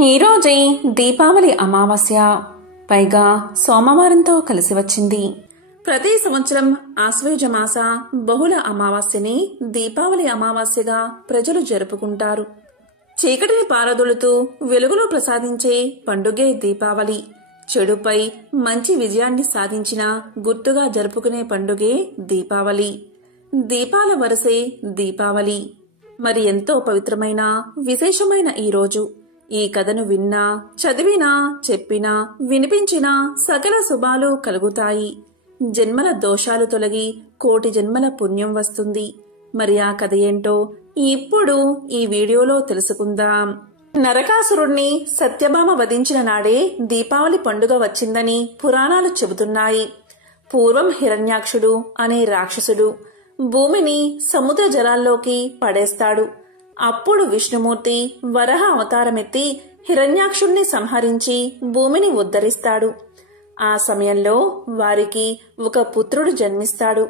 ఈరోజే దీపావళి అమావాస్య, పైగా సోమవారంతో కలిసి వచ్చింది. ప్రతి సంవత్సరం ఆశ్వయుజ మాస బహుళ అమావాస్యని దీపావళి అమావాస్యగా ప్రజలు జరుపుకుంటారు. చీకటిని పారదొలుతూ వెలుగులో ప్రసాదించే పండుగే దీపావళి. చెడుపై మంచి విజయాన్ని సాధించిన గుర్తుగా జరుపుకునే పండుగే దీపావళి. దీపాల వరసే దీపావళి. మరి ఎంతో పవిత్రమైన విశేషమైన ఈ రోజు ఈ కథను విన్నా, చదివినా, చెప్పినా, వినిపించినా సకల శుభాలు కలుగుతాయి. జన్మల దోషాలు తొలగి కోటి జన్మల పుణ్యం వస్తుంది. మరి ఆ కథ ఏంటో ఇప్పుడు ఈ వీడియోలో తెలుసుకుందాం. నరకాసురుణ్ణి సత్యభామ వధించిన నాడే దీపావళి పండుగ వచ్చిందని పురాణాలు చెబుతున్నాయి. పూర్వం హిరణ్యాక్షుడు అనే రాక్షసుడు భూమిని సముద్ర జలాల్లోకి పడేస్తాడు. అప్పుడు విష్ణుమూర్తి వరహ అవతారమెత్తి హిరణ్యాక్షుణ్ణి సంహరించి భూమిని ఉద్ధరిస్తాడు. ఆ సమయంలో వారికి ఒక పుత్రుడు జన్మిస్తాడు.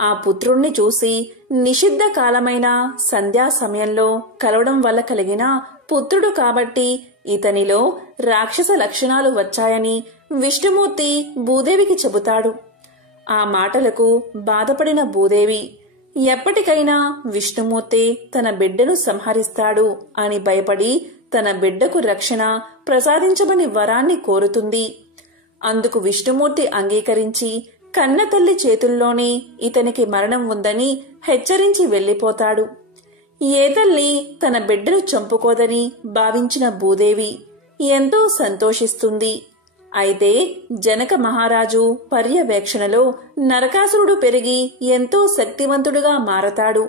ఆ పుత్రుణ్ణి చూసి నిషిద్ధ కాలమైన సంధ్యా సమయంలో కలవడం వల్ల కలిగిన పుత్రుడు కాబట్టి ఇతనిలో రాక్షస లక్షణాలు వచ్చాయని విష్ణుమూర్తి భూదేవికి చెబుతాడు. ఆ మాటలకు బాధపడిన భూదేవి ఎప్పటికైనా విష్ణుమూర్తి తన బిడ్డను సంహరిస్తాడు అని భయపడి తన బిడ్డకు రక్షణ ప్రసాదించమని వరాన్ని కోరుతుంది. అందుకు విష్ణుమూర్తి అంగీకరించి కన్నతల్లి చేతుల్లోనే ఇతనికి మరణం ఉందని హెచ్చరించి వెళ్లిపోతాడు. ఏ తల్లి తన బిడ్డను చంపుకోదని భావించిన భూదేవి ఎంతో సంతోషిస్తుంది. అయితే జనక మహారాజు పర్యవేక్షణలో నరకాసురుడు పెరిగి ఎంతో శక్తివంతుడుగా మారతాడు.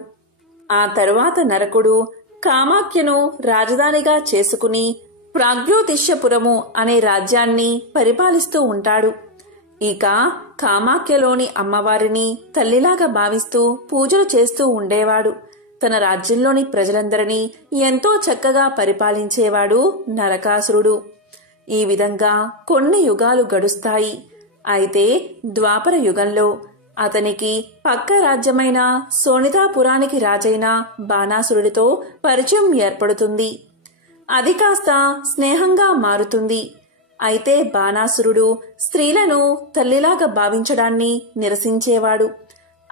ఆ తరువాత నరకుడు కామాఖ్యను రాజధానిగా చేసుకుని ప్రాగ్యోతిష్యపురము అనే రాజ్యాన్ని పరిపాలిస్తూ ఉంటాడు. ఇక కామాఖ్యలోని అమ్మవారిని తల్లిలాగా భావిస్తూ పూజలు చేస్తూ ఉండేవాడు. తన రాజ్యంలోని ప్రజలందరినీ ఎంతో చక్కగా పరిపాలించేవాడు నరకాసురుడు. ఈ విధంగా కొన్ని యుగాలు గడుస్తాయి. అయితే ద్వాపర యుగంలో అతనికి పక్క రాజ్యమైన సోనితాపురానికి రాజైన బాణాసురుడితో పరిచయం ఏర్పడుతుంది. అది కాస్త స్నేహంగా మారుతుంది. అయితే బాణాసురుడు స్త్రీలను తల్లిలాగా భావించడాన్ని నిరసించేవాడు.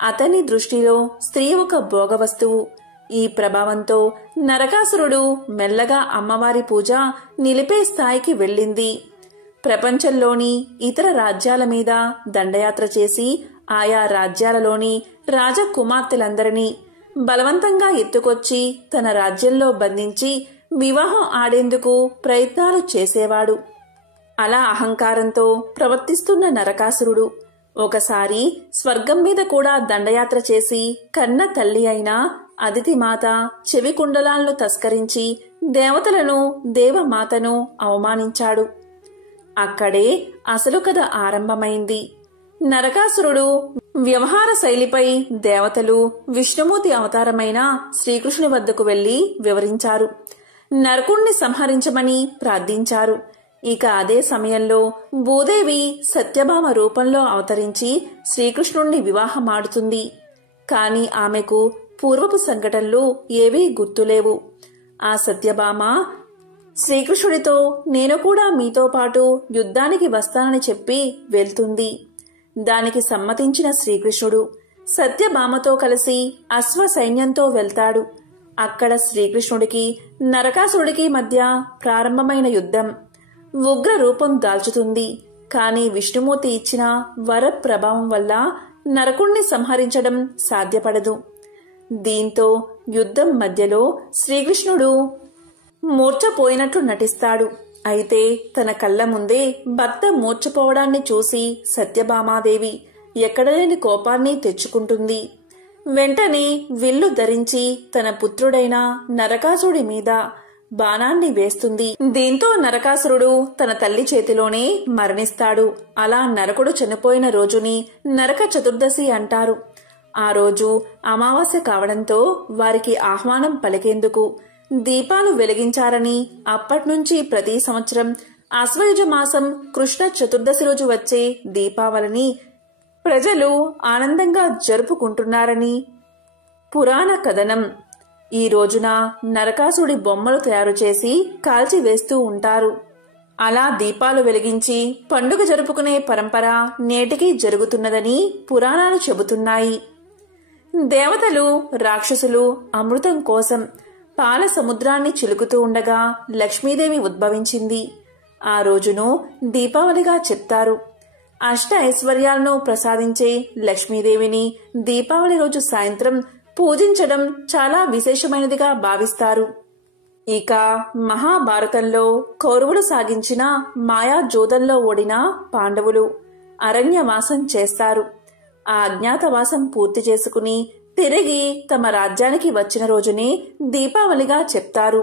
అతని దృష్టిలో స్త్రీ ఒక భోగవస్తువు. ఈ ప్రభావంతో నరకాసురుడు మెల్లగా అమ్మవారి పూజ నిలిపే స్థాయికి వెళ్ళింది. ప్రపంచంలోని ఇతర రాజ్యాల మీద దండయాత్ర చేసి ఆయా రాజ్యాలలోని రాజకుమార్తెలందరినీ బలవంతంగా ఎత్తుకొచ్చి తన రాజ్యంలో బంధించి వివాహం ఆడేందుకు ప్రయత్నాలు చేసేవాడు. అలా అహంకారంతో ప్రవర్తిస్తున్న నరకాసురుడు ఒకసారి స్వర్గం మీద కూడా దండయాత్ర చేసి కన్న తల్లి అయిన అదితిమాత చెవి కుండలాలను తస్కరించి దేవతలను దేవమాతను అవమానించాడు. అక్కడే అసలు కథ ఆరంభమైంది. నరకాసురుడు వ్యవహార శైలిపై దేవతలు విష్ణుమూర్తి అవతారమైన శ్రీకృష్ణుని వద్దకు వెళ్లి వివరించారు. నరకుణ్ణి సంహరించమని ప్రార్థించారు. ఇక అదే సమయంలో భూదేవి సత్యభామ రూపంలో అవతరించి శ్రీకృష్ణుణ్ణి వివాహమాడుతుంది. కాని ఆమెకు పూర్వపు సంఘటనలు ఏవీ గుర్తులేవు. ఆ సత్యభామ శ్రీకృష్ణుడితో నేను కూడా మీతో పాటు యుద్ధానికి వస్తానని చెప్పి వెళ్తుంది. దానికి సమ్మతించిన శ్రీకృష్ణుడు సత్యభామతో కలిసి అశ్వ సైన్యంతో వెళ్తాడు. అక్కడ శ్రీకృష్ణుడికి నరకాసురుడికి మధ్య ప్రారంభమైన యుద్ధం ఉగ్ర రూపం దాల్చుతుంది. కాని విష్ణుమూర్తి ఇచ్చిన వర ప్రభావం వల్ల నరకుణ్ణి సంహరించడం సాధ్యపడదు. దీంతో యుద్ధం మధ్యలో శ్రీకృష్ణుడు మూర్ఛపోయినట్లు నటిస్తాడు. అయితే తన కళ్ల ముందే భర్త మూర్ఛపోవడాన్ని చూసి సత్యభామాదేవి ఎక్కడలేని కోపాన్ని తెచ్చుకుంటుంది. వెంటనే విల్లు ధరించి తన పుత్రుడైన నరకాసురుడి మీద బాణాన్ని వేస్తుంది. దీంతో నరకాసురుడు తన తల్లి చేతిలోనే మరణిస్తాడు. అలా నరకుడు చనిపోయిన రోజుని నరక చతుర్దశి అంటారు. ఆ రోజు అమావాస్య కావడంతో వారికి ఆహ్వానం పలికేందుకు దీపాలు వెలిగించారని అప్పట్నుంచి ప్రతి సంవత్సరం ఆశ్వయుజ మాసం కృష్ణ చతుర్దశి రోజు వచ్చే దీపావళిని ప్రజలు ఆనందంగా జరుపుకుంటున్నారని పురాణ కథనం. ఈ రోజున నరకాసుడి బొమ్మలు తయారు చేసి కాల్చివేస్తూ ఉంటారు. అలా దీపాలు వెలిగించి పండుగ జరుపుకునే పరంపర నేటికీ జరుగుతున్నదని పురాణాలు చెబుతున్నాయి. దేవతలు, రాక్షసులు అమృతం కోసం పాల సముద్రాన్ని చిలుకుతూ ఉండగా లక్ష్మీదేవి ఉద్భవించింది. ఆ రోజును దీపావళిగా చెప్తారు. అష్ట ఐశ్వర్యాలను ప్రసాదించే లక్ష్మీదేవిని దీపావళి రోజు సాయంత్రం పూజించడం చాలా విశేషమైనదిగా భావిస్తారు. ఇక మహాభారతంలో కౌరవులు సాగించిన మాయాజోదంలో ఓడిన పాండవులు అరణ్యవాసం చేస్తారు. ఆ అజ్ఞాతవాసం పూర్తి చేసుకుని తిరిగి తమ రాజ్యానికి వచ్చిన రోజునే దీపావళిగా చెప్తారు.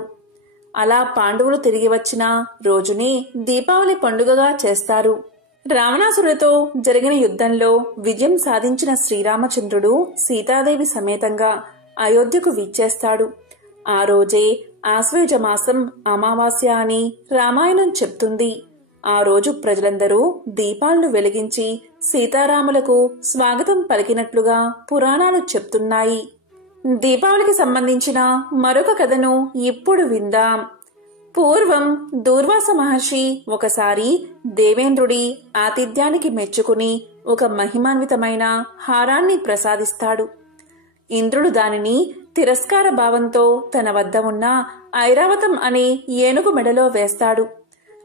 అలా పాండవులు తిరిగి వచ్చిన రోజునే దీపావళి పండుగగా చేస్తారు. రావణాసురుడితో జరిగిన యుద్ధంలో విజయం సాధించిన శ్రీరామచంద్రుడు సీతాదేవి సమేతంగా అయోధ్యకు విచ్చేస్తాడు. ఆ రోజే ఆశ్వయుజ మాసం అమావాస్య అని రామాయణం చెప్తుంది. ఆ రోజు ప్రజలందరూ దీపాలను వెలిగించి సీతారాములకు స్వాగతం పలికినట్లుగా పురాణాలు చెప్తున్నాయి. దీపావళికి సంబంధించిన మరొక కథను ఇప్పుడు విందాం. పూర్వం దూర్వాస మహర్షి ఒకసారి దేవేంద్రుడి ఆతిథ్యానికి మెచ్చుకుని ఒక మహిమాన్వితమైన హారాన్ని ప్రసాదిస్తాడు. ఇంద్రుడు దానిని తిరస్కార భావంతో తన వద్ద ఉన్న ఐరావతం అనే ఏనుగు మెడలో వేస్తాడు.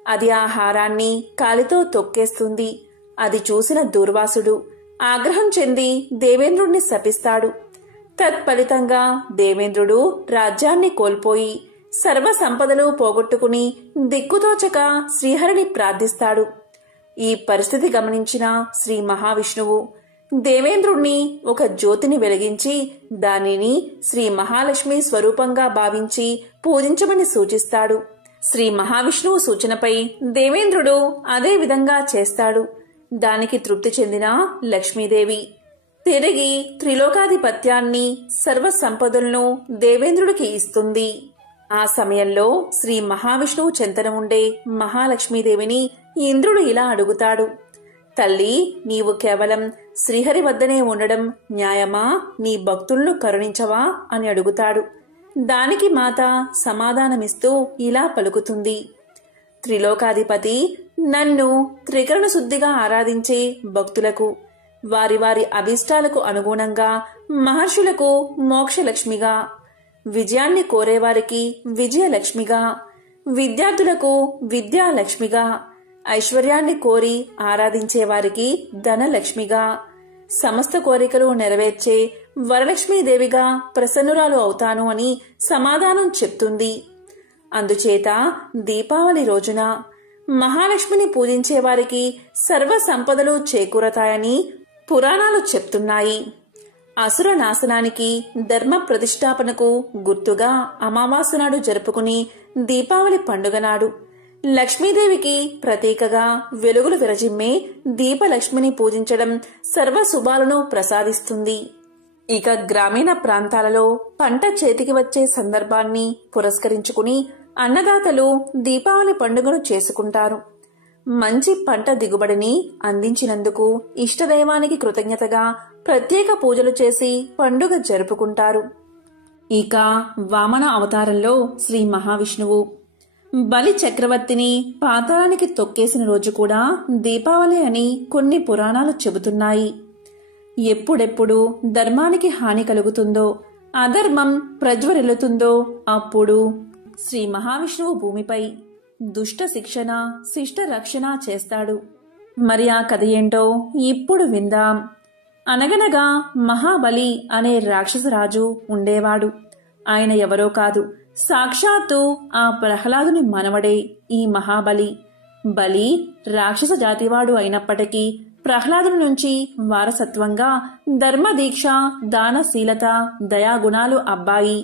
అది ఆ హారాన్ని కాలితో తొక్కేస్తుంది. అది చూసిన దూర్వాసుడు ఆగ్రహం చెంది దేవేంద్రుడిని శపిస్తాడు. తత్ఫలితంగా దేవేంద్రుడు రాజ్యాన్ని కోల్పోయి సర్వ సంపదలు పోగొట్టుకుని దిక్కుతోచక శ్రీహరిని ప్రార్థిస్తాడు. ఈ పరిస్థితి గమనించిన శ్రీ మహావిష్ణువు దేవేంద్రుణ్ణి ఒక జ్యోతిని వెలిగించి దానిని శ్రీ మహాలక్ష్మి స్వరూపంగా భావించి పూజించమని సూచిస్తాడు. శ్రీ మహావిష్ణువు సూచనపై దేవేంద్రుడు అదే విధంగా చేస్తాడు. దానికి తృప్తి చెందిన లక్ష్మీదేవి తిరిగి త్రిలోకాధిపత్యాన్ని సర్వ సంపదలను దేవేంద్రుడికి ఇస్తుంది. ఆ సమయంలో శ్రీ మహావిష్ణువు చెంతన ఉండే మహాలక్ష్మీదేవిని ఇంద్రుడు ఇలా అడుగుతాడు. తల్లి, నీవు కేవలం శ్రీహరి వద్దనే ఉండడం న్యాయమా? నీ భక్తులను కరుణించవా అని అడుగుతాడు. దానికి మాత సమాధానమిస్తూ ఇలా పలుకుతుంది. త్రిలోకాధిపతి నన్ను త్రికరణ శుద్ధిగా ఆరాధించే భక్తులకు, వారి వారి అభిష్టాలకు అనుగుణంగా మహర్షులకు మోక్షలక్ష్మిగా, విజయాన్ని కోరేవారికి విజయలక్ష్మిగా, విద్యార్థులకు విద్యాలక్ష్మిగా, ఐశ్వర్యాన్ని కోరి ఆరాధించేవారికి ధనలక్ష్మిగా, సమస్త కోరికలు నెరవేర్చే వరలక్ష్మీదేవిగా ప్రసన్నురాలు అవుతాను అని సమాధానం చెప్తుంది. అందుచేత దీపావళి రోజున మహాలక్ష్మిని పూజించే వారికి సర్వ సంపదలు చేకూరతాయని పురాణాలు చెప్తున్నాయి. అసుర నాశనానికి ధర్మ ప్రతిష్టాపనకు గుర్తుగా అమావాస్య నాడు జరుపుకుని దీపావళి పండుగ నాడు లక్ష్మీదేవికి ప్రతీకగా వెలుగులు విరజిమ్మే దీపలక్ష్మిని పూజించడం సర్వ శుభాలను ప్రసాదిస్తుంది. ఇక గ్రామీణ ప్రాంతాలలో పంట చేతికి వచ్చే సందర్భాన్ని పురస్కరించుకుని అన్నదాతలు దీపావళి పండుగను చేసుకుంటారు. మంచి పంట దిగుబడిని అందించినందుకు ఇష్టదైవానికి కృతజ్ఞతగా ప్రత్యేక పూజలు చేసి పండుగ జరుపుకుంటారు. ఇక వామన అవతారంలో శ్రీ మహావిష్ణువు బలి చక్రవర్తిని పాతాళానికి తొక్కేసిన రోజు కూడా దీపావళి అని కొన్ని పురాణాలు చెబుతున్నాయి. ఎప్పుడెప్పుడు ధర్మానికి హాని కలుగుతుందో, అధర్మం ప్రజ్వరిల్లుతుందో అప్పుడు శ్రీ మహావిష్ణువు భూమిపై దుష్ట శిక్షణ, శిష్ట రక్షణ చేస్తాడు. మరి ఆ కథ ఏంటో ఇప్పుడు విందాం. అనగనగా మహాబలి అనే రాక్షసరాజు ఉండేవాడు. ఆయన ఎవరో కాదు, సాక్షాత్తు ఆ ప్రహ్లాదుని మనవడే ఈ మహాబలి. బలి రాక్షస జాతివాడు అయినప్పటికీ ప్రహ్లాదుని నుంచి వారసత్వంగా ధర్మదీక్ష, దానశీలత, దయాగుణాలు అబ్బాయి.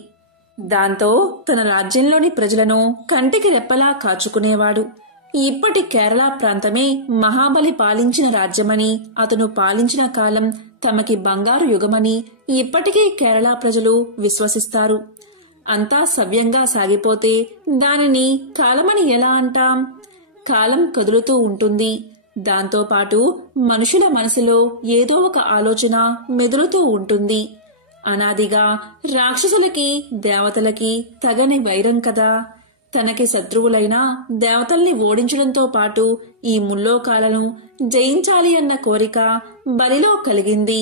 దాంతో తన రాజ్యంలోని ప్రజలను కంటికి రెప్పలా కాచుకునేవాడు. ఇప్పటి కేరళ ప్రాంతమే మహాబలి పాలించిన రాజ్యమని, అతను పాలించిన కాలం తమకి బంగారు యుగమని ఇప్పటికీ కేరళ ప్రజలు విశ్వసిస్తారు. అంతా సవ్యంగా సాగిపోతే దానిని కాలమని ఎలా అంటాం? కాలం కదులుతూ ఉంటుంది. దాంతోపాటు మనుషుల మనసులో ఏదో ఒక ఆలోచన మెదులుతూ ఉంటుంది. అనాదిగా రాక్షసులకి దేవతలకి తగని వైరం కదా. తనకి శత్రువులైన దేవతల్ని ఓడించడంతో పాటు ఈ ముల్లోకాలను జయించాలి అన్న కోరిక బలిలో కలిగింది.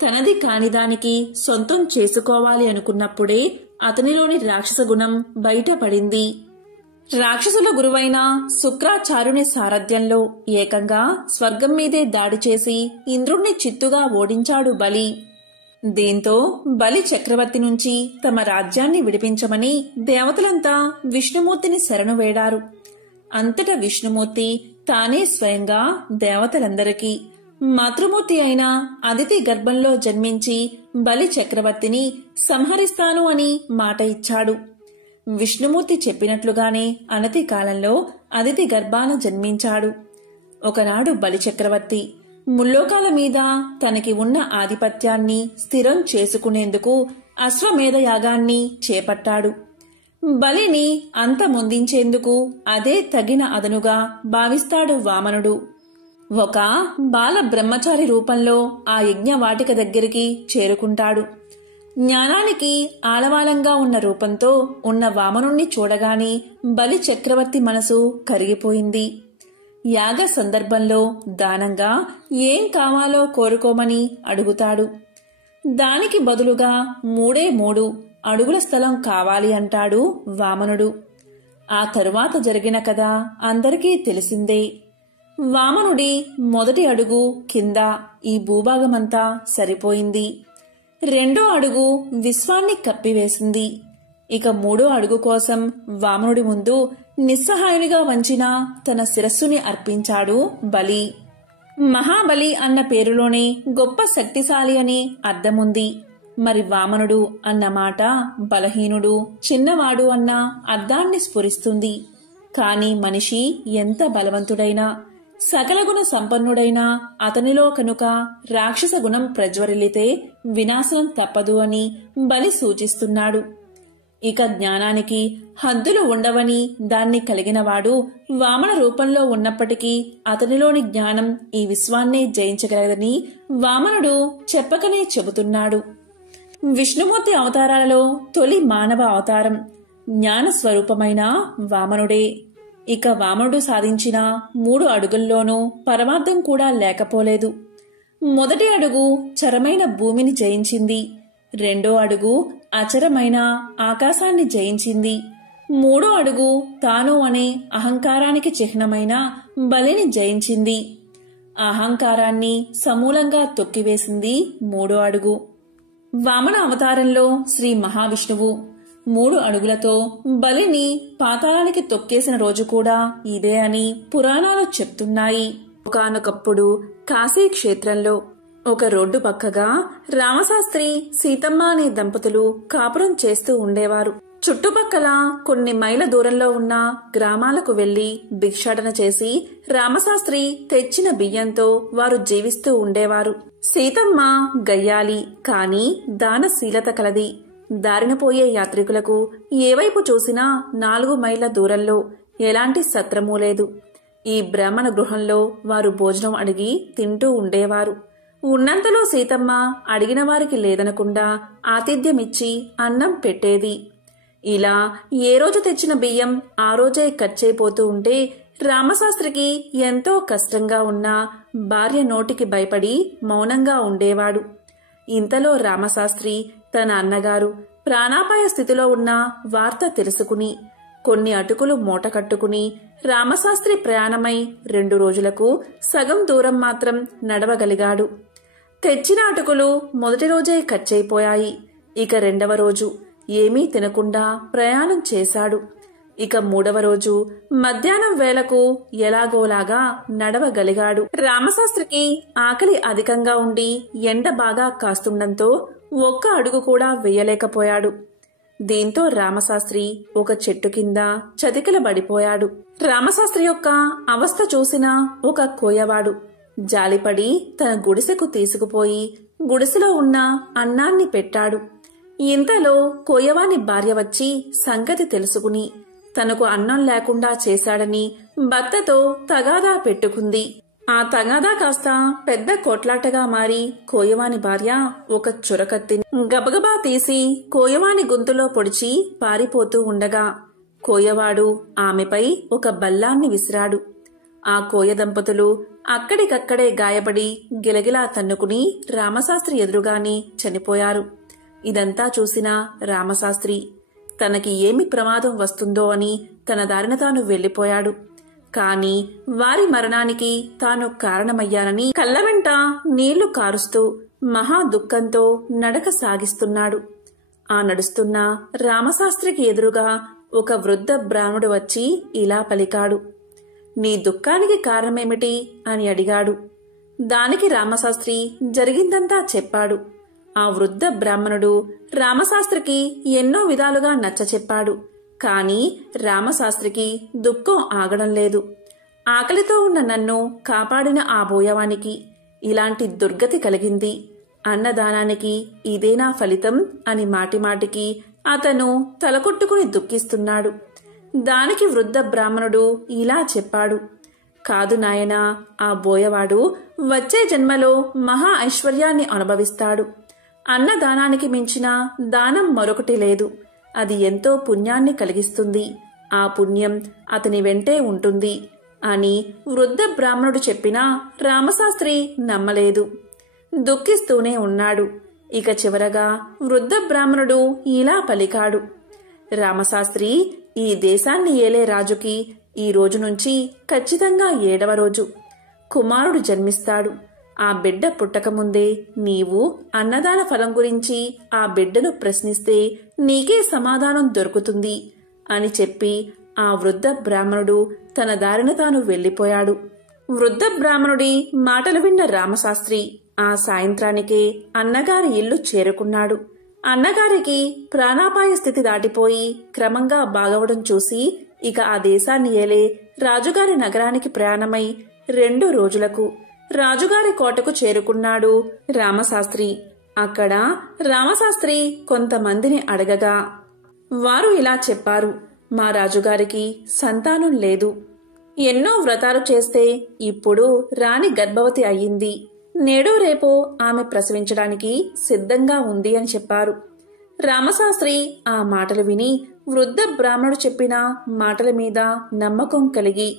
తనది కానిదానికి సొంతం చేసుకోవాలి అనుకున్నప్పుడే అతనిలోని రాక్షస గుణం బయటపడింది. రాక్షసుల గురువైన శుక్రాచార్యుని సారథ్యంలో ఏకంగా స్వర్గం మీదే దాడి చేసి ఇంద్రుణ్ణి చిత్తుగా ఓడించాడు బలి. దీంతో బలి చక్రవర్తి నుంచి తమ రాజ్యాన్ని విడిపించమని దేవతలంతా విష్ణుమూర్తిని శరణు వేడారు. అంతటా విష్ణుమూర్తి తానే స్వయంగా దేవతలందరికీ మాతృమూర్తి అయిన అదితి గర్భంలో జన్మించి బలి చక్రవర్తిని సంహరిస్తాను అని మాట ఇచ్చాడు. విష్ణుమూర్తి చెప్పినట్లుగానే అనతి కాలంలో అదితి గర్భాన జన్మించాడు. ఒకనాడు బలి చక్రవర్తి ముల్లోకాల మీద తనకి ఉన్న ఆధిపత్యాన్ని స్థిరం చేసుకునేందుకు అశ్వమేధ యాగాన్ని చేపట్టాడు. బలిని అంతమొందించేందుకు అదే తగిన అదనుగా భావిస్తాడు వామనుడు. ఒక బాల బ్రహ్మచారి రూపంలో ఆ యజ్ఞవాటిక దగ్గరికి చేరుకుంటాడు. జ్ఞానానికి ఆలవాలంగా ఉన్న రూపంతో ఉన్న వామనుణ్ణి చూడగానే బలి చక్రవర్తి మనసు కరిగిపోయింది. యాగ సందర్భంలో దానంగా ఏం కావాలో కోరుకోమని అడుగుతాడు. దానికి బదులుగా 3 అడుగుల స్థలం కావాలి అంటాడు వామనుడు. ఆ తరువాత జరిగిన కథ అందరికీ తెలిసిందే. వామనుడి మొదటి అడుగు కింద ఈ భూభాగమంతా సరిపోయింది. 2వ అడుగు విశ్వాన్ని కప్పివేసింది. ఇక 3వ అడుగు కోసం వామనుడి ముందు నిస్సహాయునిగా వంచిన తన శిరస్సుని అర్పించాడు బలి. మహాబలి అన్న పేరులోనే గొప్ప శక్తిశాలి అని అర్థముంది. మరి వామనుడు అన్న మాట బలహీనుడు, చిన్నవాడు అన్న అర్థాన్ని స్ఫురిస్తుంది. కాని మనిషి ఎంత బలవంతుడైనా, సకల గుణ సంపన్నుడైనా అతనిలో కనుక రాక్షస గుణం ప్రజ్వరిల్లితే వినాశనం తప్పదు అని బలి సూచిస్తున్నాడు. ఇక జ్ఞానానికి హద్దులు ఉండవని దాన్ని కలిగినవాడు వామన రూపంలో ఉన్నప్పటికీ అతనిలోని జ్ఞానం ఈ విశ్వాన్నే జయించగలదని వామనుడు చెప్పకనే చెబుతున్నాడు. విష్ణుమూర్తి అవతారాలలో తొలి మానవ అవతారం జ్ఞాన స్వరూపమైన వామనుడే. ఇక వామనుడు సాధించిన 3 అడుగుల్లోనూ పరమార్థం కూడా లేకపోలేదు. మొదటి అడుగు చరమైన భూమిని జయించింది. 2వ అడుగు అచరమైన ఆకాశాన్ని జయించింది. 3వ అడుగు తాను అనే అహంకారానికి చిహ్నమైన బలిని జయించింది. అహంకారాన్ని సమూలంగా తొక్కివేసింది 3వ అడుగు. వామన అవతారంలో శ్రీ మహావిష్ణువు 3 అడుగులతో బలిని పాతాళానికి తొక్కేసిన రోజు కూడా ఇదే అని పురాణాలు చెప్తున్నాయి. ఒకానొకప్పుడు కాశీ క్షేత్రంలో ఒక రోడ్డు పక్కగా రామశాస్త్రి, సీతమ్మ అనే దంపతులు కాపురం చేస్తూ ఉండేవారు. చుట్టుపక్కల కొన్ని మైళ్ళ దూరంలో ఉన్న గ్రామాలకు వెళ్లి భిక్షాటన చేసి రామశాస్త్రి తెచ్చిన బియ్యంతో వారు జీవిస్తూ ఉండేవారు. సీతమ్మ గయ్యాలి, కాని దానశీలత కలది. దారిన పోయే యాత్రికులకు ఏవైపు చూసినా 4 మైళ్ళ దూరంలో ఎలాంటి సత్రమూ లేదు. ఈ బ్రాహ్మణ గృహంలో వారు భోజనం అడిగి తింటూ ఉండేవారు. ఉన్నంతలో సీతమ్మ అడిగిన వారికి లేదనకుండా ఆతిథ్యమిచ్చి అన్నం పెట్టేది. ఇలా ఏ రోజు తెచ్చిన బియ్యం ఆ రోజే ఖర్చయిపోతూ ఉంటే రామశాస్త్రికి ఎంతో కష్టంగా ఉన్నా భార్య నోటికి భయపడి మౌనంగా ఉండేవాడు. ఇంతలో రామశాస్త్రి తన అన్నగారు ప్రాణాపాయ స్థితిలో ఉన్న వార్త తెలుసుకుని కొన్ని అటుకులు మూట కట్టుకుని రామశాస్త్రి ప్రయాణమై 2 రోజులకు సగం దూరం మాత్రం నడవగలిగాడు. తెచ్చిన అటుకులు మొదటి రోజే ఖర్చయిపోయాయి. ఇక 2వ రోజు ఏమీ తినకుండా ప్రయాణం చేశాడు. ఇక 3వ రోజు మధ్యాహ్నం వేళకు ఎలాగోలాగా నడవగలిగాడు. రామశాస్త్రికి ఆకలి అధికంగా ఉండి ఎండ బాగా కాస్తుండటంతో ఒక్క అడుగు కూడా వెయ్యలేకపోయాడు. దీంతో రామశాస్త్రి ఒక చెట్టు కింద చతికిలబడిపోయాడు. రామశాస్త్రి యొక్క అవస్థ చూసిన ఒక కోయవాడు జాలిపడి తన గుడిసెకు తీసుకుపోయి గుడిసెలో ఉన్న అన్నాన్ని పెట్టాడు. ఇంతలో కోయవాని భార్య వచ్చి సంగతి తెలుసుకుని తనకు అన్నం లేకుండా చేశాడని భర్తతో తగాదా పెట్టుకుంది. ఆ తగాదా కాస్త పెద్ద కొట్లాటగా మారి కోయవాని భార్య ఒక చురకత్తిని గబగబా తీసి కోయవాని గొంతులో పొడిచి పారిపోతూ ఉండగా కోయవాడు ఆమెపై ఒక బల్లాన్ని విసిరాడు. ఆ కోయ దంపతులు అక్కడికక్కడే గాయపడి గిలగిలా తన్నుకుని రామశాస్త్రి ఎదురుగానే చనిపోయారు. ఇదంతా చూసిన రామశాస్త్రి తనకి ఏమి ప్రమాదం వస్తుందో అని తన దారిన తాను వెళ్లిపోయాడు. కాని వారి మరణానికి తాను కారణమయ్యానని కళ్ళవెంట నీళ్లు కారుస్తూ మహా దుఃఖంతో నడక సాగిస్తున్నాడు. ఆ నడుస్తున్న రామశాస్త్రికి ఎదురుగా ఒక వృద్ధ బ్రాహ్మణుడు వచ్చి ఇలా పలికాడు. నీ దుఃఖానికి కారణమేమిటి అని అడిగాడు. దానికి రామశాస్త్రి జరిగిందంతా చెప్పాడు. ఆ వృద్ధ బ్రాహ్మణుడు రామశాస్త్రికి ఎన్నో విధాలుగా నచ్చచెప్పాడు. కాని రామశాస్త్రికి దుఃఖం ఆగడం లేదు. ఆకలితో ఉన్న నన్ను కాపాడిన ఆ బోయవానికి ఇలాంటి దుర్గతి కలిగింది. అన్నదానానికి ఇదేనా ఫలితం అని మాటిమాటికి అతను తలకొట్టుకుని దుఃఖిస్తున్నాడు. దానికి వృద్ధ బ్రాహ్మణుడు ఇలా చెప్పాడు. కాదు నాయనా, ఆ బోయవాడు వచ్చే జన్మలో మహా ఐశ్వర్యాన్ని అనుభవిస్తాడు. అన్నదానానికి మించిన దానం మరొకటి లేదు. అది ఎంతో పుణ్యాన్ని కలిగిస్తుంది. ఆ పుణ్యం అతని వెంటే ఉంటుంది అని వృద్ధ బ్రాహ్మణుడు చెప్పినా రామశాస్త్రి నమ్మలేదు. దుఃఖిస్తూనే ఉన్నాడు. ఇక చివరగా వృద్ధ బ్రాహ్మణుడు ఇలా పలికాడు. రామశాస్త్రి, ఈ దేశాన్ని ఏలే రాజుకి ఈ రోజు నుంచి ఖచ్చితంగా 7వ రోజు కుమారుడు జన్మిస్తాడు. ఆ బిడ్డ పుట్టకముందే నీవు అన్నదాన ఫలం గురించి ఆ బిడ్డను ప్రశ్నిస్తే నీకే సమాధానం దొరుకుతుంది అని చెప్పి ఆ వృద్ధ బ్రాహ్మణుడు తన దారిన తాను వెళ్లిపోయాడు. వృద్ధ బ్రాహ్మణుడి మాటలు విన్న రామశాస్త్రి ఆ సాయంత్రానికే అన్నగారి ఇల్లు చేరుకున్నాడు. అన్నగారికి ప్రాణాపాయ స్థితి దాటిపోయి క్రమంగా బాగవడం చూసి ఇక ఆ దేశాన్ని ఏలే రాజుగారి నగరానికి ప్రయాణమై 2 రోజులకు రాజుగారి కోటకు చేరుకున్నాడు రామశాస్త్రి. అక్కడ రామశాస్త్రి కొంతమందిని అడగగా వారు ఇలా చెప్పారు. మా రాజుగారికి సంతానం లేదు. ఎన్నో వ్రతాలు చేస్తే ఇప్పుడు రాణి గర్భవతి అయ్యింది. నేడో రేపో ఆమె ప్రసవించడానికి సిద్ధంగా ఉంది అని చెప్పారు. రామశాస్త్రి ఆ మాటలు విని వృద్ధ బ్రాహ్మణుడు చెప్పిన మాటల మీద నమ్మకం కలిగి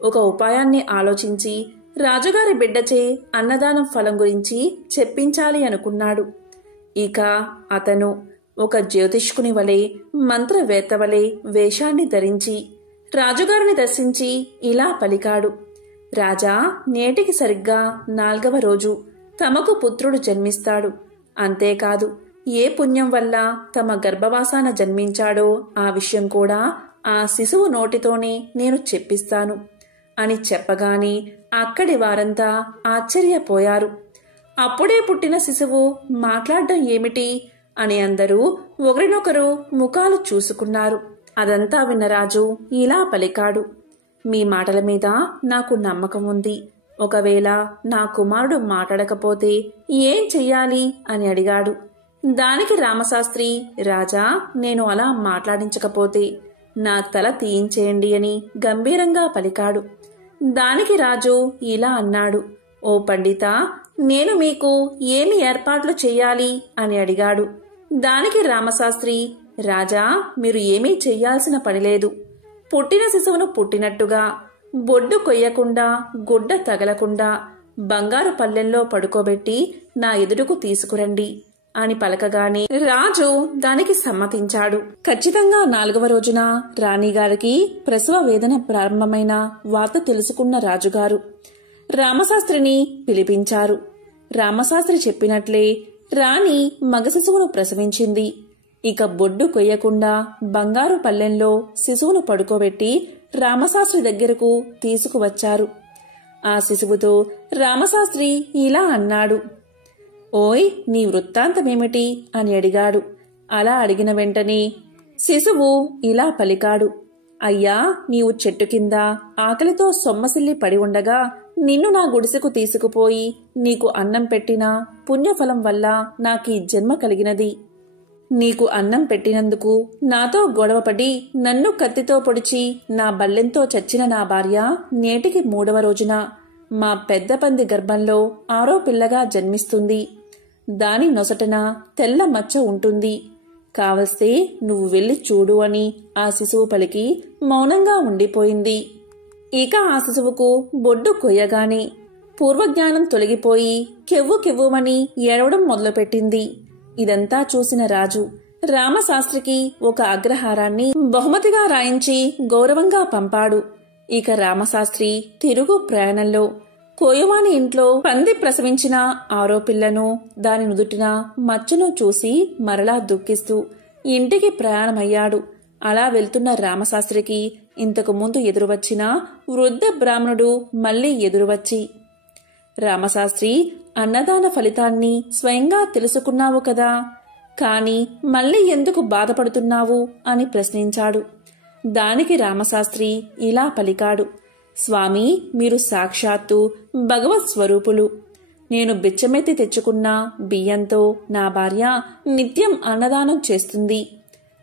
ఒక ఉపాయాన్ని ఆలోచించి రాజుగారి బిడ్డచే అన్నదానం ఫలం గురించి చెప్పించాలి అనుకున్నాడు. ఇక అతను ఒక జ్యోతిష్కుని వలె మంత్రవేత్త వలె వేషాన్ని ధరించి రాజుగారిని దర్శించి ఇలా పలికాడు. రాజా, నేటికి సరిగ్గా 4వ రోజు తమకు పుత్రుడు జన్మిస్తాడు. అంతేకాదు, ఏ పుణ్యం వల్ల తమ గర్భవాసాన జన్మించాడో ఆ విషయం కూడా ఆ శిశువు నోటితోనే నేను చెప్పిస్తాను అని చెప్పగానే అక్కడి వారంతా ఆశ్చర్యపోయారు. అప్పుడే పుట్టిన శిశువు మాట్లాడడం ఏమిటి అని అందరూ ఒకరినొకరు ముఖాలు చూసుకున్నారు. అదంతా విన్న రాజు ఇలా పలికాడు. మీ మాటల మీద నాకు నమ్మకం ఉంది. ఒకవేళ నా కుమారుడు మాట్లాడకపోతే ఏం చెయ్యాలి అని అడిగాడు. దానికి రామశాస్త్రి, రాజా, నేను అలా మాట్లాడించకపోతే నా తల తీయించేయండి అని గంభీరంగా పలికాడు. దానికి రాజు ఇలా అన్నాడు. ఓ పండిత, నేను మీకు ఏమి ఏర్పాట్లు చెయ్యాలి అని అడిగాడు. దానికి రామశాస్త్రి, రాజా, మీరు ఏమీ చెయ్యాల్సిన పనిలేదు. పుట్టిన శిశువును పుట్టినట్టుగా బొడ్డు కొయ్యకుండా గుడ్డ తగలకుండా బంగారు పల్లెల్లో పడుకోబెట్టి నా ఎదురుకు తీసుకురండి అని పలకగానే రాజు దానికి సమ్మతించాడు. ఖచ్చితంగా 4వ రోజున రాణిగారికి ప్రసవ వేదన ప్రారంభమైన వార్త తెలుసుకున్న రాజుగారు రామశాస్త్రిని పిలిపించారు. రామశాస్త్రి చెప్పినట్లే రాణి మగ శిశువును ప్రసవించింది. ఇక బొడ్డు కొయ్యకుండా బంగారు పల్లెంలో శిశువును పడుకోబెట్టి రామశాస్త్రి దగ్గరకు తీసుకువచ్చారు. ఆ శిశువుతో రామశాస్త్రి ఇలా అన్నాడు. ఓయ్, నీ వృత్తాంతమేమిటి అని అడిగాడు. అలా అడిగిన వెంటనే శిశువు ఇలా పలికాడు. అయ్యా, నీవు చెట్టు కింద ఆకలితో సొమ్మసిల్లి పడి ఉండగా నిన్ను నా గుడిసెకు తీసుకుపోయి నీకు అన్నం పెట్టిన పుణ్యఫలం వల్ల నాకీ జన్మ కలిగినది. నీకు అన్నం పెట్టినందుకు నాతో గొడవపడి నన్ను కత్తితో పొడిచి నా బల్లెంతో చచ్చిన నా భార్య నేటికి 3వ రోజున మా పెద్ద పంది గర్భంలో 6వ పిల్లగా జన్మిస్తుంది. దాని నొసటన తెల్ల మచ్చ ఉంటుంది. కావస్తే నువ్వు వెళ్ళి చూడు అని ఆ శిశువు పలికి మౌనంగా ఉండిపోయింది. ఇక ఆ శిశువుకు బొడ్డు కొయ్యగానే పూర్వజ్ఞానం తొలగిపోయి కెవ్వు కెవ్వుమని ఏడవడం మొదలుపెట్టింది. ఇదంతా చూసిన రాజు రామశాస్త్రికి ఒక అగ్రహారాన్ని బహుమతిగా రాయించి గౌరవంగా పంపాడు. ఇక రామశాస్త్రి తిరుగు ప్రయాణంలో కోయవాని ఇంట్లో పంది ప్రసవించిన 6వ పిల్లను, దాని నుదుటిన మచ్చను చూసి మరలా దుఃఖిస్తూ ఇంటికి ప్రయాణమయ్యాడు. అలా వెళ్తున్న రామశాస్త్రికి ఇంతకు ముందు ఎదురువచ్చిన వృద్ధ బ్రాహ్మణుడు మళ్లీ ఎదురువచ్చి, రామశాస్త్రి, అన్నదాన ఫలితాన్ని స్వయంగా తెలుసుకున్నావు కదా, కాని మళ్లీ ఎందుకు బాధపడుతున్నావు అని ప్రశ్నించాడు. దానికి రామశాస్త్రి ఇలా పలికాడు, స్వామి, మీరు సాక్షాత్తు భగవత్ స్వరూపులు. నేను బిచ్చమెత్తి తెచ్చుకున్న బియ్యంతో నా భార్య నిత్యం అన్నదానం చేస్తుంది.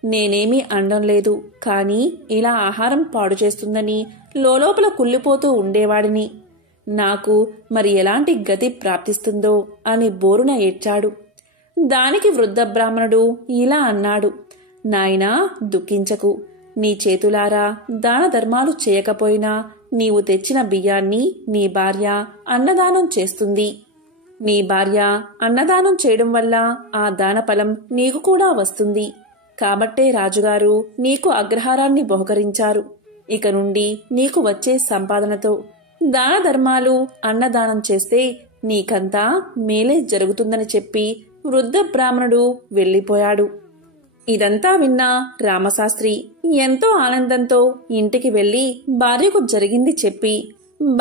నేనేమీ అనడం లేదు, కాని ఇలా ఆహారం పాడు చేస్తుందని లోలోపల కుళ్ళిపోతూ ఉండేవాడిని. నాకు మరి ఎలాంటి గతి ప్రాప్తిస్తుందో అని బోరున ఏడ్చాడు. దానికి వృద్ధ బ్రాహ్మణుడు ఇలా అన్నాడు, నాయనా, దుఃఖించకు. నీ చేతులారా దాన ధర్మాలు చేయకపోయినా నీవు తెచ్చిన బియ్యాన్ని నీ భార్య అన్నదానం చేస్తుంది. నీ భార్య అన్నదానం చేయడం వల్ల ఆ దానఫలం నీకు కూడా వస్తుంది. కాబట్టే రాజుగారు నీకు అగ్రహారాన్ని బహుకరించారు. ఇక నుండి నీకు వచ్చే సంపాదనతో దాన ధర్మాలు, అన్నదానం చేస్తే నీకంతా మేలే జరుగుతుందని చెప్పి వృద్ధ బ్రాహ్మణుడు వెళ్లిపోయాడు. ఇదంతా విన్న రామశాస్త్రి ఎంతో ఆనందంతో ఇంటికి వెళ్లి భార్యకు జరిగింది చెప్పి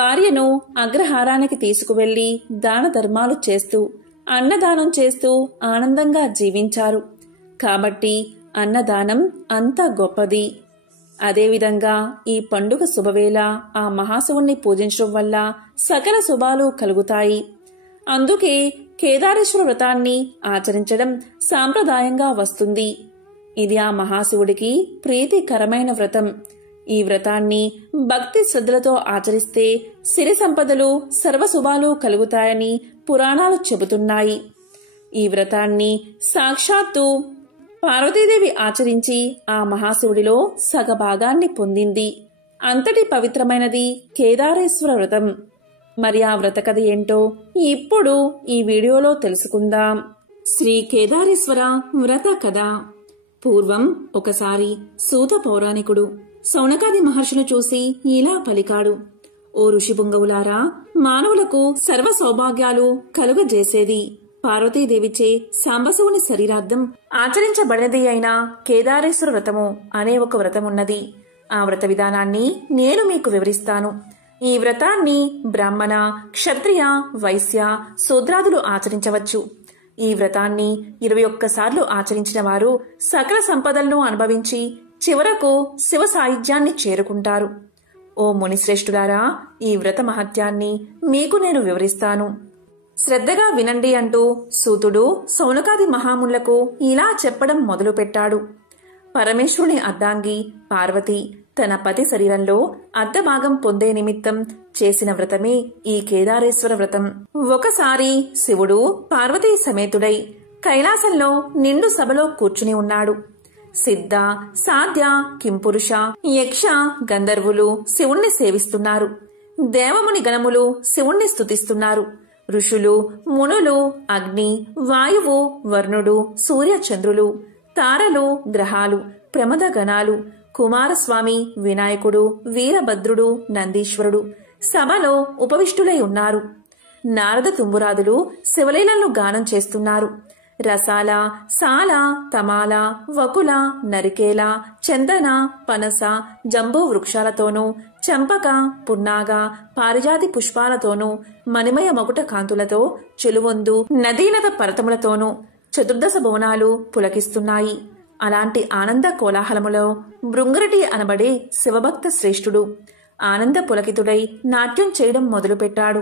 భార్యను అగ్రహారానికి తీసుకువెళ్లి దాన ధర్మాలు చేస్తూ అన్నదానం చేస్తూ ఆనందంగా జీవించారు. కాబట్టి అన్నదానం అంత గొప్పది. అదేవిధంగా ఈ పండుగ శుభవేళ ఆ మహాశివుణ్ణి పూజించడం వల్ల సకల శుభాలు కలుగుతాయి. అందుకే కేదారేశ్వర వ్రతాన్ని ఆచరించడం సాంప్రదాయంగా వస్తుంది. ఇది ఆ మహాశివుడికి ప్రీతికరమైన వ్రతం. ఈ వ్రతాన్ని భక్తి శ్రద్ధలతో ఆచరిస్తే సిరి సంపదలు, సర్వశుభాలు కలుగుతాయని పురాణాలు చెబుతున్నాయి. ఈ వ్రతాన్ని సాక్షాత్తు పార్వతీదేవి ఆచరించి ఆ మహాశివుడిలో సగభాగాన్ని పొందింది. అంతటి పవిత్రమైనది కేదారేశ్వర వ్రతం. మరి ఆ వ్రత కథ ఏంటో ఇప్పుడు ఈ వీడియోలో తెలుసుకుందాం. శ్రీ కేదారేశ్వర వ్రత కథ. పూర్వం ఒకసారి సూత పౌరాణికుడు శౌనకాది మహర్షులు చూసి ఇలా పలికాడు, ఓ ఋషిపుంగవులారా, మానవులకు సర్వ సౌభాగ్యాలు కలుగజేసేది పార్వతీదేవిచే సాంబశివుని శరీరార్థం ఆచరించబడినది అయిన కేదారేశ్వర వ్రతము అనే ఒక వ్రతమున్నది. ఆ వ్రత విధానాన్ని నేను మీకు వివరిస్తాను. ఈ వ్రతాన్ని బ్రాహ్మణ, క్షత్రియ, వైశ్య, శూద్రాదులు ఆచరించవచ్చు. ఈ వ్రతాన్ని 21 సార్లు ఆచరించిన వారు సకల సంపదలను అనుభవించి చివరకు శివ సాయుధ్యాన్ని చేరుకుంటారు. ఓ మునిశ్రేష్ఠులారా, ఈ వ్రత మహత్యాన్ని మీకు నేను వివరిస్తాను. శ్రద్ధగా వినండి అంటూ సూతుడు శౌనకాది మహామునులకు ఇలా చెప్పడం మొదలుపెట్టాడు. పరమేశ్వరుని అర్ధాంగి పార్వతి తన పతి శరీరంలో అర్ధభాగం పొందే నిమిత్తం చేసిన వ్రతమే ఈ కేదారేశ్వర వ్రతం. ఒకసారి శివుడు పార్వతీ సమేతుడై కైలాసంలో నిండు సభలో కూర్చుని ఉన్నాడు. సిద్ధ, సాధ్య, కింపురుష, యక్ష, గంధర్వులు శివుణ్ణి సేవిస్తున్నారు. దేవముని గణములు శివుణ్ణి స్తుతిస్తున్నారు. ఋషులు, మునులు, అగ్ని, వాయువు, వర్ణుడు, సూర్యచంద్రులు, తారలు, గ్రహాలు, ప్రమద గణాలు, కుమారస్వామి, వినాయకుడు, వీరభద్రుడు, నందీశ్వరుడు సభలో ఉపవిష్టులై ఉన్నారు. నారద తుంబురాదులు శివలీలను గానం చేస్తున్నారు. రసాల, సాల, తమాల, వకుల, నరికేల, చందన, పనస, జంబూ వృక్షాలతోనూ, చంపక, పున్నాగ, పారిజాతి పుష్పాలతోనూ, మణిమయ మకుట కాంతులతో, చెలువొందు నదీనద పర్వతములతోనూ చతుర్దశ భువనాలు పులకిస్తున్నాయి. అలాంటి ఆనంద కోలాహలములో భృంగరటి అనబడే శివభక్త శ్రేష్ఠుడు ఆనంద పులకితుడై నాట్యం చేయడం మొదలుపెట్టాడు.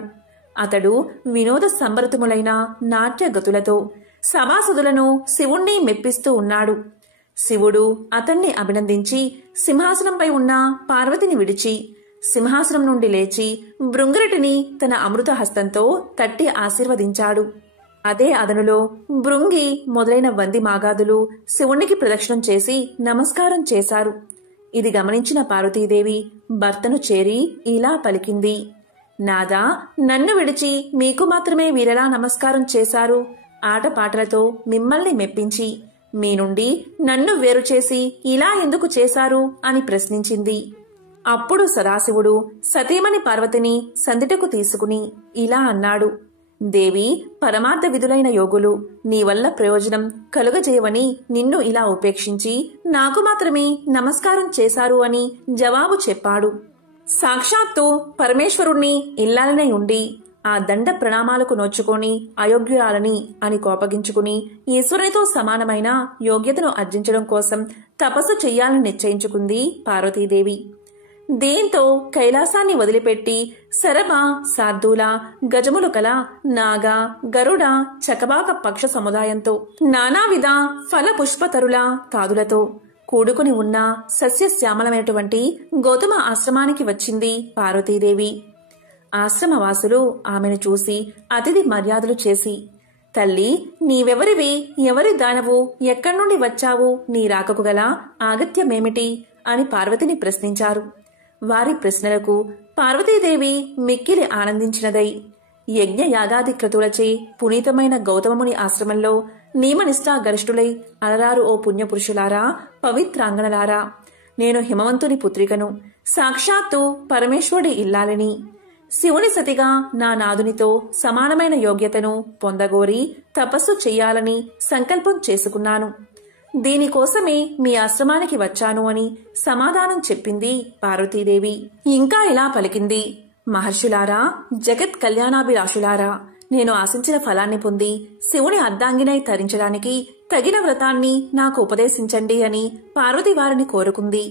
అతడు వినోద సంభరితములైన నాట్య గతులతో సభాసదులను శివుణ్ణి మెప్పిస్తూ ఉన్నాడు. శివుడు అతన్ని అభినందించి సింహాసనంపై ఉన్న పార్వతిని విడిచి సింహాసనం నుండి లేచి భృంగిరటిని తన అమృత హస్తంతో తట్టి ఆశీర్వదించాడు. అదే అదనులో భృంగి మొదలైన వంది మాగాదులు శివునికి ప్రదక్షిణం చేసి నమస్కారం చేశారు. ఇది గమనించిన పార్వతీదేవి భర్తను చేరి ఇలా పలికింది: నాదా, నన్ను విడిచి మీకు మాత్రమే వీరెలా నమస్కారం చేశారు? ఆటపాటలతో మిమ్మల్ని మెప్పించి మీ నుండి నన్ను వేరు చేసి ఇలా ఎందుకు చేశారు అని ప్రశ్నించింది. అప్పుడు సదాశివుడు సతీమణి పార్వతిని సందిటకు తీసుకుని ఇలా అన్నాడు: దేవి, పరమార్థ విధులైన యోగులు నీ వల్ల ప్రయోజనం కలుగజేయవని నిన్ను ఇలా ఉపేక్షించి నాకు మాత్రమే నమస్కారం చేశారు అని జవాబు చెప్పాడు. సాక్షాత్తు పరమేశ్వరుణ్ణి ఇల్లాలనే ఉండి ఆ దండ ప్రణామాలకు నోచుకొని అయోగ్యురాలని అని కోపగించుకుని ఈశ్వరునితో సమానమైన యోగ్యతను ఆర్జించడం కోసం తపస్సు చెయ్యాలని నిశ్చయించుకుంది పార్వతీదేవి. దీంతో కైలాసాన్ని వదిలిపెట్టి శరభ, శార్దూల, గజములు కల నాగ, గరుడ, చకబాక పక్ష సముదాయంతో నానావిధ ఫల పుష్పతరుల తాదులతో కూడుకుని ఉన్న సస్యశ్యామలమైనటువంటి గౌతమ ఆశ్రమానికి వచ్చింది పార్వతీదేవి. ఆశ్రమవాసులు ఆమెను చూసి అతిథి మర్యాదలు చేసి, తల్లి, నీవెవరివి? ఎవరి దానవు? ఎక్కడి నుండి వచ్చావు? నీ రాకకు గల ఆగత్యమేమిటి అని పార్వతిని ప్రశ్నించారు. వారి ప్రశ్నలకు పార్వతీదేవి మిక్కిలి ఆనందించినదై, యజ్ఞ యాగాది క్రతువులచే పునీతమైన గౌతమముని ఆశ్రమంలో నియమనిష్టా గరిష్ఠులై అలరారు ఓ పుణ్యపురుషులారా, పవిత్రాంగణలారా, నేను హిమవంతుని పుత్రికను, సాక్షాత్తు పరమేశ్వరుడి ఇల్లాలిని. శివుని సతిగా నా నాదునితో సమానమైన యోగ్యతను పొందగోరి తపస్సు చెయ్యాలని సంకల్పం చేసుకున్నాను. దీనికోసమే మీ ఆశ్రమానికి వచ్చాను అని సమాధానం చెప్పింది పార్వతీదేవి. ఇంకా ఇలా పలికింది: మహర్షులారా, జగత్ కళ్యాణాభిలాషులారా, నేను ఆశించిన ఫలాన్ని పొంది శివుని అర్ధాంగినై తరించడానికి తగిన వ్రతాన్ని నాకు ఉపదేశించండి అని పార్వతి వారిని కోరుకుంది.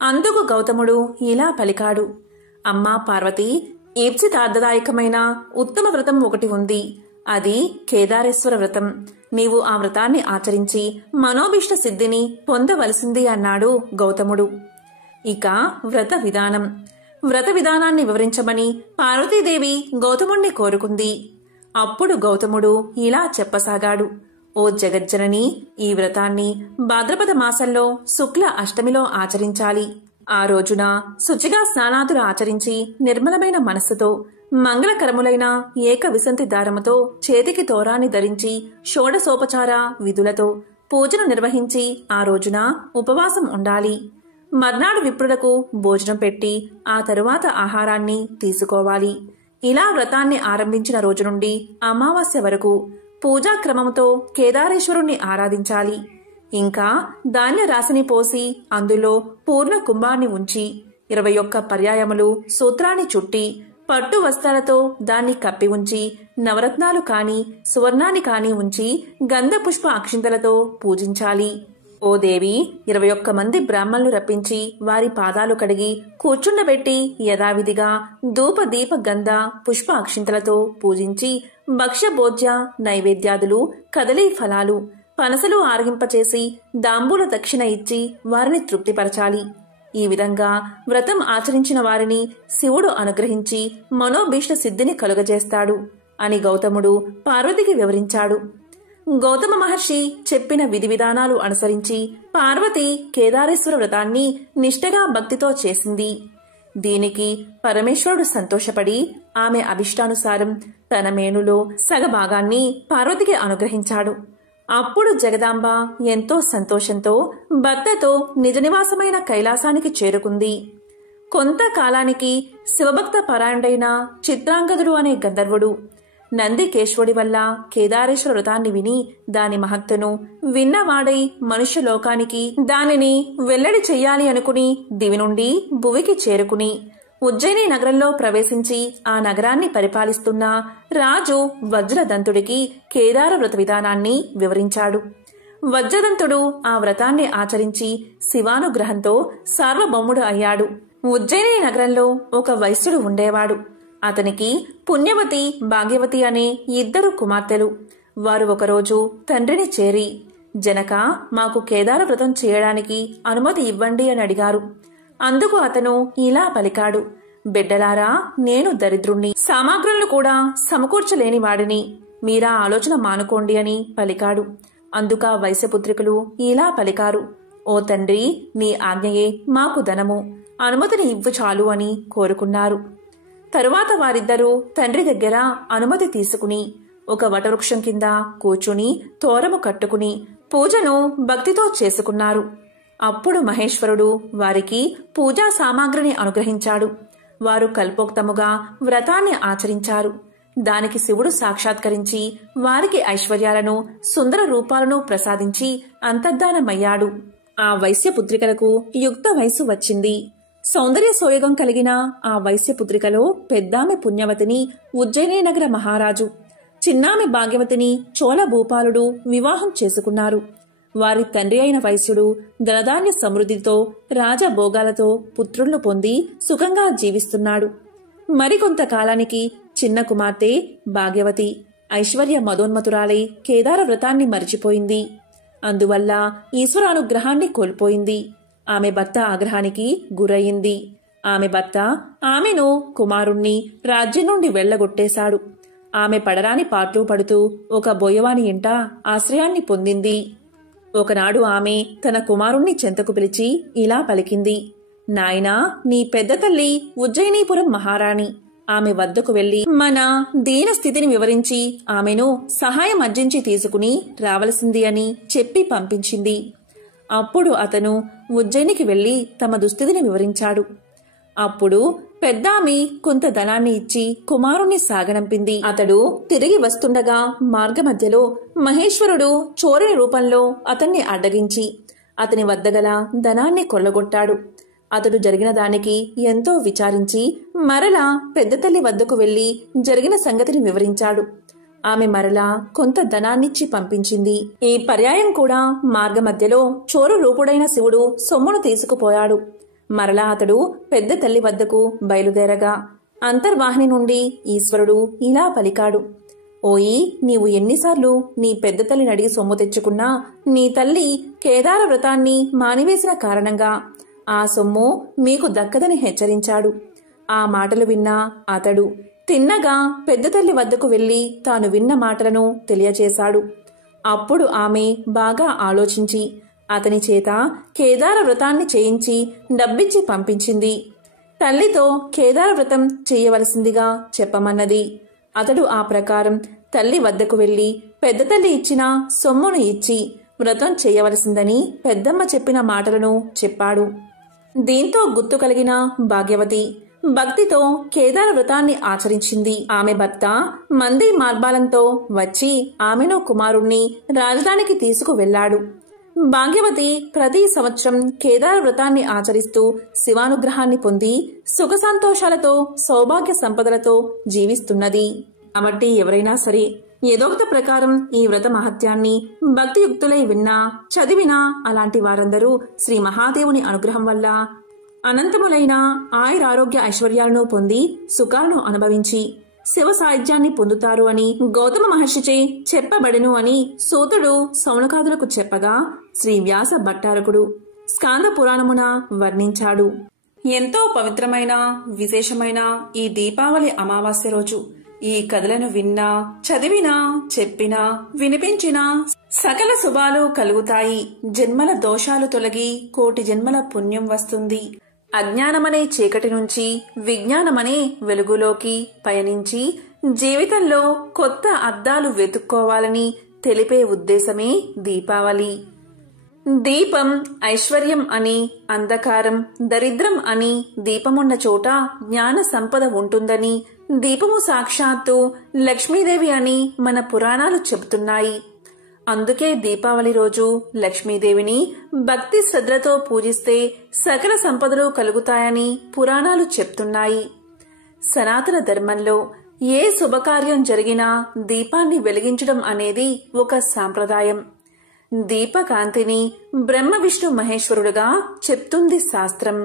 అందుకు గౌతముడు ఇలా పలికాడు: అమ్మా పార్వతి, ఈప్సితార్థదాయకమైన ఉత్తమ వ్రతం ఒకటి ఉంది. అది కేదారేశ్వర వ్రతం. నీవు ఆ వ్రతాన్ని ఆచరించి మనోభీష్ట సిద్ధిని పొందవలసింది అన్నాడు గౌతముడు. ఇక వ్రత విధానాన్ని వివరించమని పార్వతీదేవి గౌతముణ్ణి కోరుకుంది. అప్పుడు గౌతముడు ఇలా చెప్పసాగాడు: ఓ జగజ్జనని, ఈ వ్రతాన్ని భాద్రపద మాసంలో శుక్ల అష్టమిలో ఆచరించాలి. ఆ రోజున శుచిగా స్నానాదులు ఆచరించి నిర్మలమైన మనస్సుతో మంగళకరములైన ఏక విసంతి దారముతో చేతికి తోరాన్ని ధరించి షోడశోపచార విధులతో పూజను నిర్వహించి ఆ రోజున ఉపవాసం ఉండాలి. మర్నాడు విప్రులకు భోజనం పెట్టి ఆ తరువాత ఆహారాన్ని తీసుకోవాలి. ఇలా వ్రతాన్ని ఆరంభించిన రోజు నుండి అమావాస్య వరకు పూజాక్రమంతో కేదారేశ్వరుణ్ణి ఆరాధించాలి. ఇంకా ధాన్య రాశిని పోసి అందులో పూర్ణ కుంభాన్ని ఉంచి 21 పర్యాయములు సూత్రాన్ని చుట్టి పట్టు వస్త్రాలతో దాన్ని కప్పి ఉంచి నవరత్నాలు కాని సువర్ణాన్ని కాని ఉంచి గంధ పుష్ప అక్షింతలతో పూజించాలి. ఓ దేవి, 21 మంది బ్రాహ్మణులు రప్పించి వారి పాదాలు కడిగి కూర్చుండబెట్టి యథావిధిగా ధూప దీప గంధ పుష్ప అక్షింతలతో పూజించి భక్ష్య భోజ్య నైవేద్యాదులు, కదలీ ఫలాలు, పనసలు ఆరగింపచేసి దాంబూల దక్షిణ ఇచ్చి వారిని తృప్తిపరచాలి. ఈ విధంగా వ్రతం ఆచరించిన వారిని శివుడు అనుగ్రహించి మనోభీష్ట సిద్ధిని కలుగజేస్తాడు అని గౌతముడు పార్వతికి వివరించాడు. గౌతమ మహర్షి చెప్పిన విధి విధానాలు అనుసరించి పార్వతి కేదారేశ్వర వ్రతాన్ని నిష్ఠగా భక్తితో చేసింది. దీనికి పరమేశ్వరుడు సంతోషపడి ఆమె అభిష్టానుసారం తన మేనులో సగభాగాన్ని పార్వతికి అనుగ్రహించాడు. అప్పుడు జగదాంబ ఎంతో సంతోషంతో భర్తతో నిజ నివాసమైన కైలాసానికి చేరుకుంది. కొంతకాలానికి శివభక్త పరాయణుడైన చిత్రాంగదుడు అనే గంధర్వుడు నందికేశ్వరుడి వల్ల కేదారేశ్వర వ్రతాన్ని విని దాని మహత్తును విన్నవాడై మనుష్యలోకానికి దానిని వెల్లడి చెయ్యాలి అనుకుని దివి నుండి భువికి చేరుకుని ఉజ్జయిని నగరంలో ప్రవేశించి ఆ నగరాన్ని పరిపాలిస్తున్న రాజు వజ్రదంతుడికి కేదార వ్రత విధానాన్ని వివరించాడు. వజ్రదంతుడు ఆ వ్రతాన్ని ఆచరించి శివానుగ్రహంతో సార్వభౌముడు అయ్యాడు. ఉజ్జయిని నగరంలో ఒక వైశ్యుడు ఉండేవాడు. అతనికి పుణ్యవతి, భాగ్యవతి అనే 2 కుమార్తెలు. వారు ఒకరోజు తండ్రిని చేరి, జనక, మాకు కేదార వ్రతం చేయడానికి అనుమతి ఇవ్వండి అని అడిగారు. అందుకు అతను ఇలా పలికాడు, బిడ్డలారా, నేను దరిద్రుణ్ణి, సామాగ్రులను కూడా సమకూర్చలేని వాడిని, మీరా ఆలోచన మానుకోండి అని పలికాడు. అందుక వైశ్యపుత్రికలు ఇలా పలికారు, ఓ తండ్రి, నీ ఆజ్ఞయే మాకు ధనము, అనుమతిని ఇవ్వు చాలు అని కోరుకున్నారు. తరువాత వారిద్దరూ తండ్రి దగ్గర అనుమతి తీసుకుని ఒక వటవృక్షం కింద కూర్చుని తోరము కట్టుకుని పూజను భక్తితో చేసుకున్నారు. అప్పుడు మహేశ్వరుడు వారికి పూజా సామాగ్రిని అనుగ్రహించాడు. వారు కల్పోక్తముగా వ్రతాన్ని ఆచరించారు. దానికి శివుడు సాక్షాత్కరించి వారికి ఐశ్వర్యాలను, సుందర రూపాలను ప్రసాదించి అంతర్ధానమయ్యాడు. ఆ వైశ్యపుత్రికలకు యుక్త వయసు వచ్చింది. సౌందర్య సోయగం కలిగిన ఆ వైశ్యపుత్రికలో పెద్దామె పుణ్యవతిని ఉజ్జయిని నగర మహారాజు, చిన్నామె భాగ్యవతిని చోళ భూపాలుడు వివాహం చేసుకున్నారు. వారి తండ్రి అయిన వైశ్యుడు ధనధాన్య సమృద్ధితో రాజభోగాలతో పుత్రులను పొంది సుఖంగా జీవిస్తున్నాడు. మరికొంతకాలానికి చిన్న కుమార్తె భాగ్యవతి ఐశ్వర్య మదోన్మతురాలై కేదార వ్రతాన్ని మరిచిపోయింది. అందువల్ల ఈశ్వరానుగ్రహాన్ని కోల్పోయింది. ఆమె భర్త ఆగ్రహానికి గురయింది. ఆమె భర్త ఆమెను, కుమారుణ్ణి రాజ్యం నుండి వెళ్లగొట్టేశాడు. ఆమె పడరాని పాటలు పడుతూ ఒక బోయవాని ఇంట ఆశ్రయాన్ని పొందింది. ఒకనాడు ఆమె తన కుమారుణ్ణి చెంతకు పిలిచి ఇలా పలికింది, నాయనా, నీ పెద్ద తల్లి ఉజ్జయినీపురం మహారాణి. ఆమె వద్దకు వెళ్లి మన దీన స్థితిని వివరించి ఆమెను సహాయం అర్జించి తీసుకుని రావలసింది అని చెప్పి పంపించింది. అప్పుడు అతను ఉజ్జయినికి వెళ్లి తమ దుస్థితిని వివరించాడు. అప్పుడు పెద్దామి కొంత ధనాన్ని ఇచ్చి కుమారుణ్ణి సాగనంపింది. అతడు తిరిగి వస్తుండగా మార్గమధ్యలో మహేశ్వరుడు చోరుని రూపంలో అతన్ని అడ్డగించి అతని వద్దగల ధనాన్ని కొల్లగొట్టాడు. అతడు జరిగిన దానికి ఎంతో విచారించి మరలా పెద్ద తల్లి వద్దకు వెళ్లి జరిగిన సంగతిని వివరించాడు. ఆమె మరలా కొంత ధనాన్నిచ్చి పంపించింది. ఈ పర్యాయం కూడా మార్గమధ్యలో చోరు రూపుడైన శివుడు సొమ్మును తీసుకుపోయాడు. మరలా అతడు పెద్ద తల్లి వద్దకు బయలుదేరగా అంతర్వాహిని నుండి ఈశ్వరుడు ఇలా పలికాడు, ఓయి, నీవు ఎన్నిసార్లు నీ పెద్ద తల్లిని అడిగి సొమ్ము తెచ్చుకున్నా నీ తల్లి కేదార వ్రతాన్ని మానివేసిన కారణంగా ఆ సొమ్ము మీకు దక్కదని హెచ్చరించాడు. ఆ మాటలు విన్న అతడు తిన్నగా పెద్ద తల్లి వద్దకు వెళ్లి తాను విన్న మాటలను తెలియచేశాడు. అప్పుడు ఆమె బాగా ఆలోచించి అతని చేత కేదార వ్రతాన్ని చేయించి డబ్బిచ్చి పంపించింది. తల్లితో కేదార వ్రతం చేయవలసిందిగా చెప్పమన్నది. అతడు ఆ ప్రకారం తల్లి వద్దకు వెళ్లి పెద్ద తల్లి ఇచ్చిన సొమ్మును ఇచ్చి వ్రతం చేయవలసిందని పెద్దమ్మ చెప్పిన మాటలను చెప్పాడు. దీంతో గుర్తు కలిగిన భాగ్యవతి భక్తితో కేదార వ్రతాన్ని ఆచరించింది. ఆమె భర్త మంది మార్బాలంతో వచ్చి ఆమెను, కుమారుణ్ణి రాజధానికి తీసుకువెళ్లాడు. భాగ్యవతి ప్రతి సంవత్సరం కేదార వ్రతాన్ని ఆచరిస్తూ శివానుగ్రహాన్ని పొంది సుఖ సంతోషాలతో సౌభాగ్య సంపదలతో జీవిస్తున్నది. కాబట్టి ఎవరైనా సరే ఏదోక్త ప్రకారం ఈ వ్రత మహత్యాన్ని భక్తియుక్తులై విన్నా, చదివినా అలాంటి వారందరూ శ్రీ మహాదేవుని అనుగ్రహం వల్ల అనంతములైన ఆయురారోగ్య ఐశ్వర్యాలను పొంది సుఖాలను అనుభవించి శివ సాయుధ్యాన్ని పొందుతారు అని గౌతమ మహర్షిచే చెప్పబడెను అని సూతుడు సౌనకాదులకు చెప్పగా శ్రీ వ్యాస భట్టారకుడు స్కాంద పురాణమున వర్ణించాడు. ఎంతో పవిత్రమైన విశేషమైన ఈ దీపావళి అమావాస్య రోజు ఈ కథలను విన్నా, చదివినా, చెప్పినా, వినిపించినా సకల శుభాలు కలుగుతాయి. జన్మల దోషాలు తొలగి కోటి జన్మల పుణ్యం వస్తుంది. అజ్ఞానమనే చీకటి నుంచి విజ్ఞానమనే వెలుగులోకి పయనించి జీవితంలో కొత్త అద్దాలు వెతుక్కోవాలని తెలిపే ఉద్దేశమే దీపావళి. దీపం ఐశ్వర్యం అని, అంధకారం దరిద్రం అని, దీపమున్న చోట జ్ఞాన సంపద ఉంటుందని, దీపము సాక్షాత్తు లక్ష్మీదేవి అని మన పురాణాలు చెబుతున్నాయి. అందుకే దీపావళి రోజు లక్ష్మీదేవిని భక్తి శ్రద్ధలతో పూజిస్తే సకల సంపదలు కలుగుతాయని పురాణాలు చెప్తున్నాయి. సనాతన ధర్మంలో ఏ శుభకార్యం జరిగినా దీపాన్ని వెలిగించడం అనేది ఒక సాంప్రదాయం. దీపకాంతిని బ్రహ్మ విష్ణు మహేశ్వరుడుగా చెప్తుంది శాస్త్రం.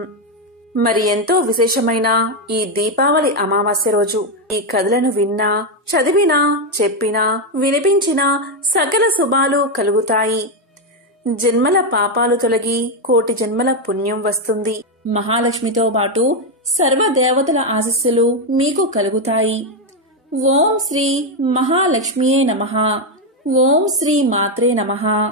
మరి ఎంతో విశేషమైన ఈ దీపావళి అమావాస్య రోజు ఈ కథలను విన్నా, చదివినా, చెప్పినా, వినిపించినా సకల శుభాలు కలుగుతాయి. జన్మల పాపాలు తొలగి కోటి జన్మల పుణ్యం వస్తుంది. మహాలక్ష్మితో పాటు సర్వదేవతల ఆశీస్సులు మీకు కలుగుతాయి. ఓం శ్రీ మహాలక్ష్మియే నమః. ఓం శ్రీ మాత్రే నమః.